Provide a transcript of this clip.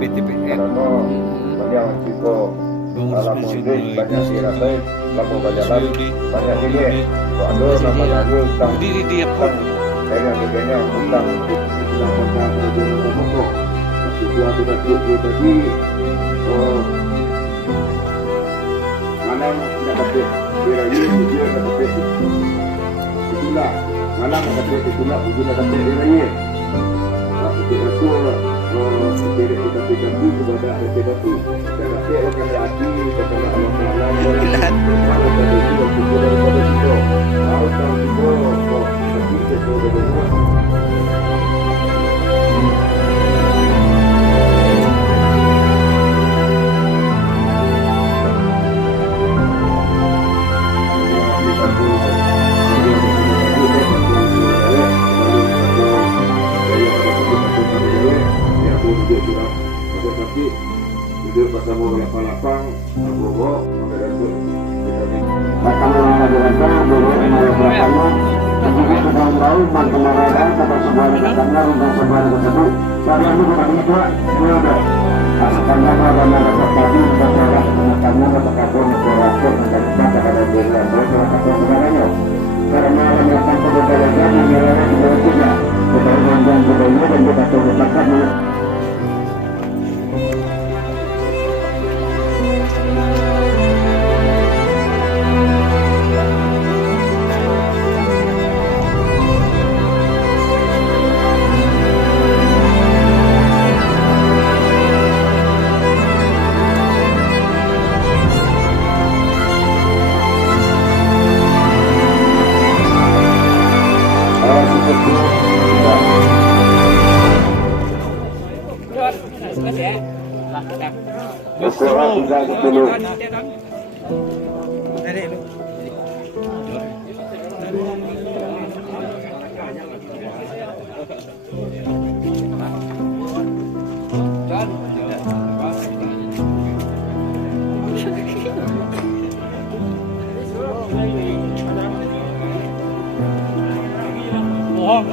BTPN banyak tipo alam musik banyak sirasai lapo banyak banyak ini ada nama lagu tentang dia pun yang sebagainya tentang pokok sesuatu tadi mana tidak dapat dirayu dia tidak dapat itulah mana tidak dapat itulah dia dapat dirayu itu dari kita itu kepada kita itu dan nanti akan jadi kepada Allah Taala kalau tadi itu kita daripada itu harus tahu itu itu itu pasal mau lapang bobo ada itu pasal mau dirasa bobo mau lapang jadi sedang tahu bagaimana kata sebuah katanya untuk sebuah tersebut saya ini bukan itu ada karena ada tadi sebuah karena kata kabur negara dan kita ada diri dan kata sebenarnya karena melakukan perbedaan yang melalui juga perbedaan dan kita terletakkan Oh,